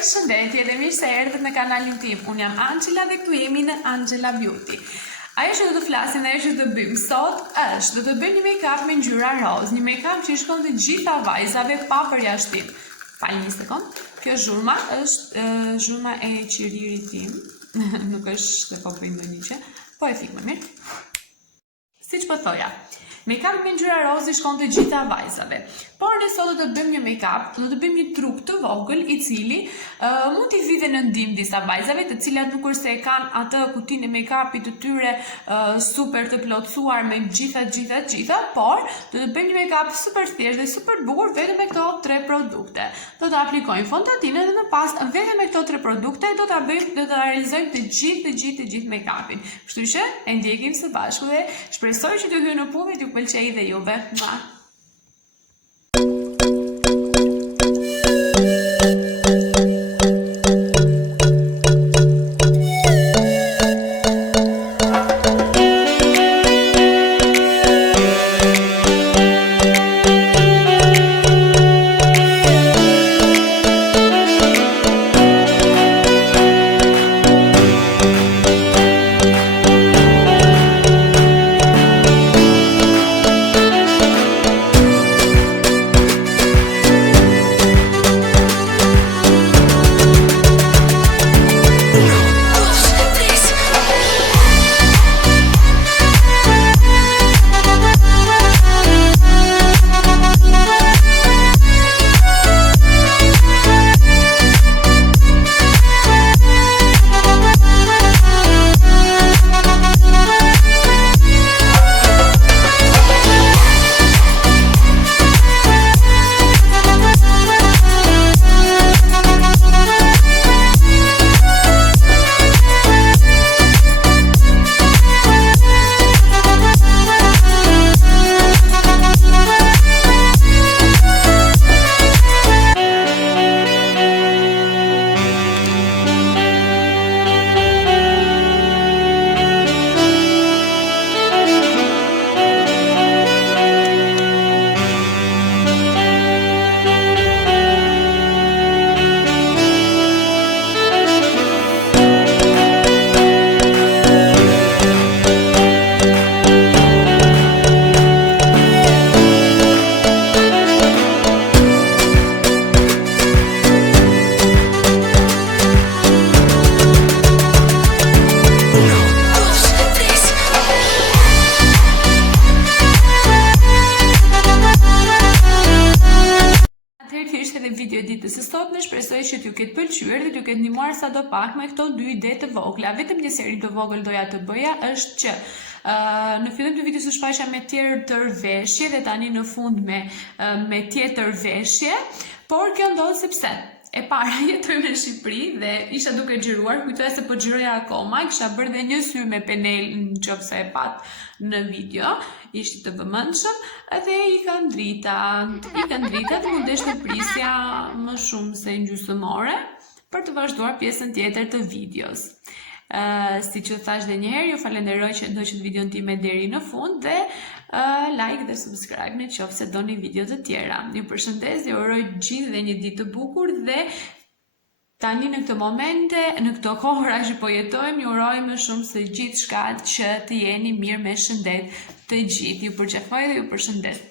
Përshëndetje dhe mirë se erdhët në kanalin tim. Unë jam Angela dhe këtu jemi në Angela Beauty. Ajo që do të flasim dhe ajo që do të bëjmë sot është do të bëjmë një make-up me ngjyra roze, një make-up që i shkon të gjitha vajzave pa përjashtim. Falni një sekond. Kjo zhurma është zhurma e qiririt tim. Nuk është se po bëj ndonjë gjë, po e fik më mirë. Siç po thoja, make-up me ngjyra roze i shkon të gjitha vajzave. Por ne sot do të bëjmë një make-up, do të bëjmë një truk të vogël i cili mund t'i vijë në ndihmë disa vajzave, të cilat nuk është se e kanë atë kutinë e make-upit të tyre super të plotësuar me gjitha, por do të bëjmë një make-up super thjesht dhe super bukur vetëm me këto 3 produkte. Do të aplikojmë fondatinë dhe më pas vetëm me këto 3 produkte do ta realizojmë të gjithë make-upin. Kështu që e ndjekim së bashku dhe shpresoj që t'ju hyjë në punë dhe t'ju pëlqejë dhe juve. Video ditës së sotme, shpresoj që t'ju ketë pëlqyer dhe t'ju ketë ndihmuar sadopak me këto 2 ide të vogla. Vetëm një seri të vogël doja të bëja është që në fillim të videos u shfaqja me tjetër veshje dhe tani në fund me tjetër veshje, por kjo ndodh sepse e para jetojmë në Shqipëri dhe isha duke xhiruar, kujtoja se po xhiroja akoma, kisha bërë dhe një sy me penel nëse e pat në video, ishte të vëmendshëm dhe i kanë drita dhe më desh të prisja më shumë se gjysmore për të vazhduar pjesën tjetër të videos. Si që thash dhe njëherë, ju falenderoj që ndoqët videon time deri në fund dhe like dhe subscribe në qoftë se doni video të tjera. Ju përshëndes dhe uroj gjithë dhe një ditë të bukur dhe tani në këto momente, në këto kohëra që po jetojmë, ju uroj më shumë se gjithçka që të jeni mirë me shëndet të gjithë. Ju përqafoj dhe ju përshëndes.